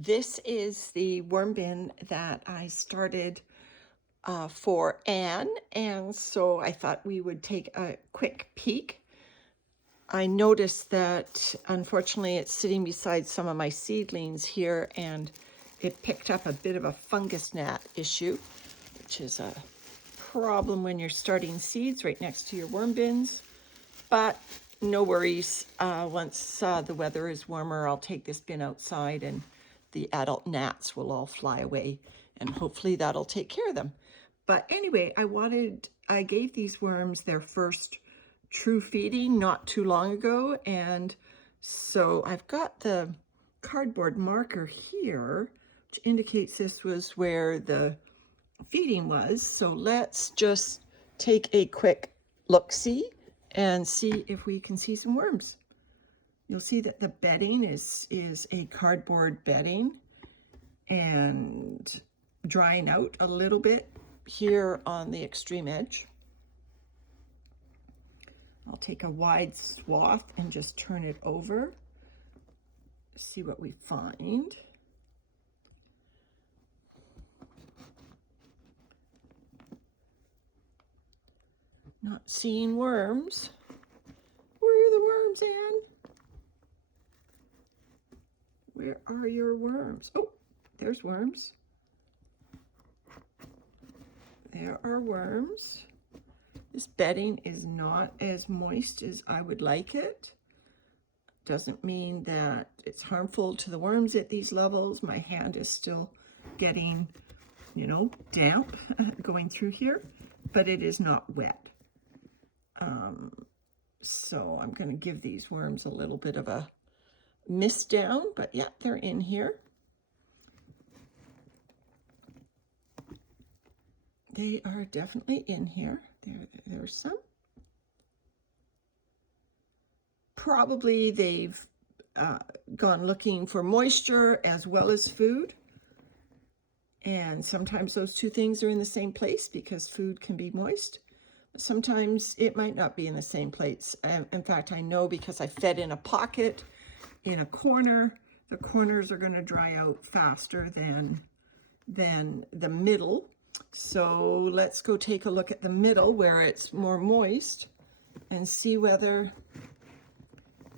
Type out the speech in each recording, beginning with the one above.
This is the worm bin that I started for Anne, and so I thought we would take a quick peek. I noticed that unfortunately it's sitting beside some of my seedlings here, and it picked up a bit of a fungus gnat issue, which is a problem when you're starting seeds right next to your worm bins. But no worries, once the weather is warmer, I'll take this bin outside and the adult gnats will all fly away, and hopefully that'll take care of them. But anyway, I gave these worms their first true feeding not too long ago, and so I've got the cardboard marker here, which indicates this was where the feeding was. So let's just take a quick look-see and see if we can see some worms. You'll see that the bedding is a cardboard bedding and drying out a little bit here on the extreme edge. I'll take a wide swath and just turn it over, see what we find. Not seeing worms. Where are the worms, Anne? Where are your worms? Oh, there's worms. There are worms. This bedding is not as moist as I would like it. Doesn't mean that it's harmful to the worms at these levels. My hand is still getting, damp going through here, but it is not wet. So I'm going to give these worms a little bit of a mist down, but yeah, they're in here. They are definitely in here. There's some. Probably they've gone looking for moisture as well as food. And sometimes those two things are in the same place because food can be moist. But sometimes it might not be in the same place. In fact, I know because I fed in a pocket in a corner. The corners are going to dry out faster than the middle. So let's go take a look at the middle where it's more moist and see whether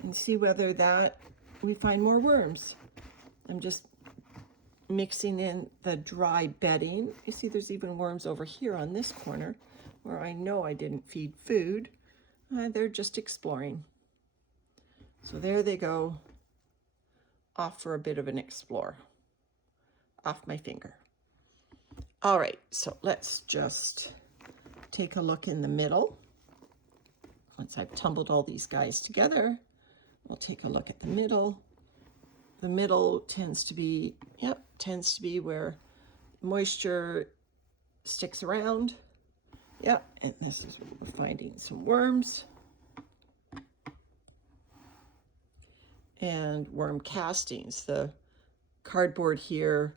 that we find more worms. I'm just mixing in the dry bedding. You see there's even worms over here on this corner where I know I didn't feed food. They're just exploring. So there they go, off for a bit of an explore. Off my finger. All right, so let's just take a look in the middle. Once I've tumbled all these guys together, we'll take a look at the middle. The middle tends to be where moisture sticks around. Yep, and this is where we're finding some worms. And worm castings. The cardboard here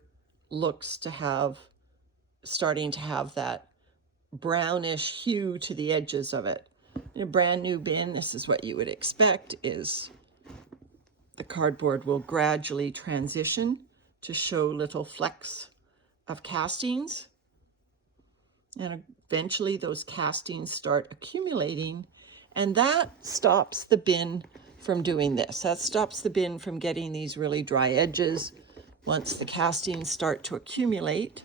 looks to have, starting to have that brownish hue to the edges of it. In a brand new bin, this is what you would expect, is the cardboard will gradually transition to show little flecks of castings. And eventually those castings start accumulating, and that stops the bin from doing this. That stops the bin from getting these really dry edges once the castings start to accumulate.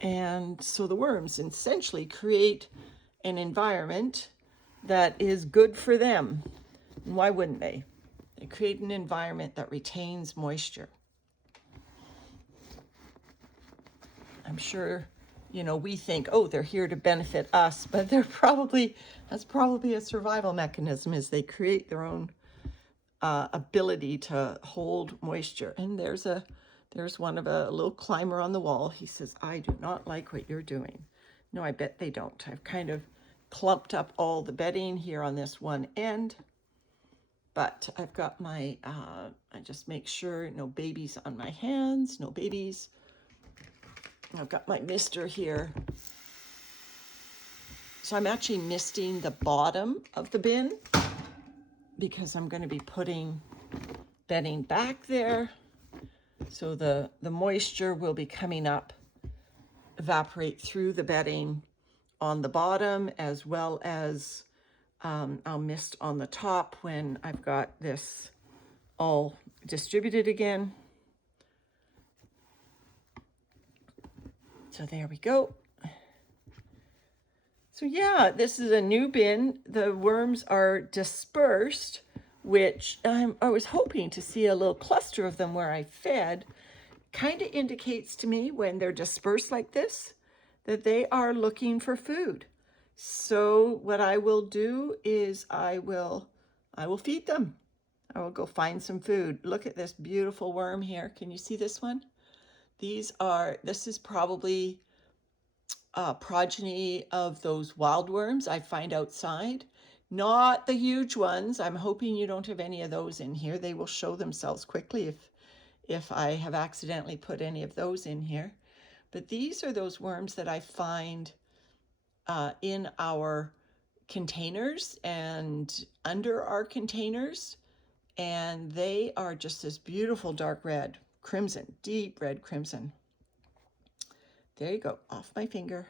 And so the worms essentially create an environment that is good for them. And why wouldn't they? They create an environment that retains moisture. I'm sure, we think, oh, they're here to benefit us, but that's probably a survival mechanism, is they create their own ability to hold moisture. And there's one of a little climber on the wall. He says, I do not like what you're doing. No, I bet they don't. I've kind of clumped up all the bedding here on this one end, but I've got my, I just make sure no babies on my hands, no babies. I've got my mister here. So I'm actually misting the bottom of the bin because I'm going to be putting bedding back there. So the moisture will be coming up, evaporate through the bedding on the bottom, as well as I'll mist on the top when I've got this all distributed again. So there we go. So yeah, this is a new bin. The worms are dispersed, which I was hoping to see a little cluster of them where I fed. Kind of indicates to me when they're dispersed like this that they are looking for food. So what I will do is I will feed them. I will go find some food. Look at this beautiful worm here. Can you see this one? This is probably progeny of those wild worms I find outside. Not the huge ones. I'm hoping you don't have any of those in here. They will show themselves quickly if I have accidentally put any of those in here. But these are those worms that I find in our containers and under our containers. And they are just this beautiful dark red, crimson, deep red crimson. There you go, off my finger.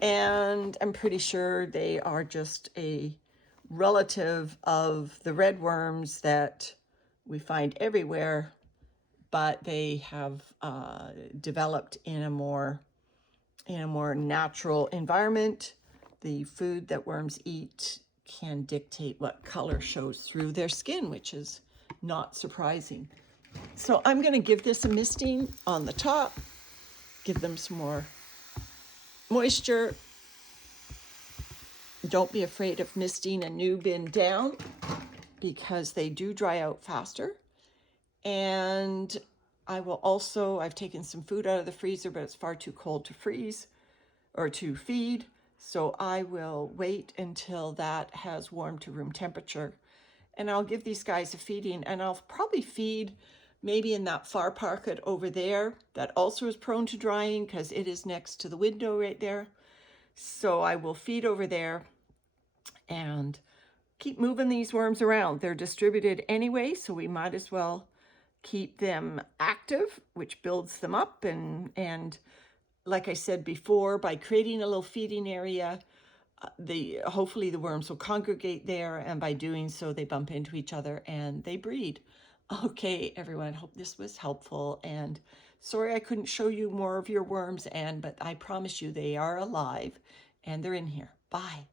And I'm pretty sure they are just a relative of the red worms that we find everywhere, but they have developed in a more natural environment. The food that worms eat can dictate what color shows through their skin, which is not surprising. So I'm going to give this a misting on the top, give them some more moisture. Don't be afraid of misting a new bin down because they do dry out faster. And I've taken some food out of the freezer, but it's far too cold to freeze or to feed. So I will wait until that has warmed to room temperature. And I'll give these guys a feeding, and I'll probably feed maybe in that far pocket over there that also is prone to drying because it is next to the window right there. So I will feed over there and keep moving these worms around. They're distributed anyway, so we might as well keep them active, which builds them up. And like I said before, by creating a little feeding area, hopefully the worms will congregate there, and by doing so they bump into each other and they breed. Okay, everyone, hope this was helpful, and sorry I couldn't show you more of your worms, but I promise you they are alive and they're in here. Bye.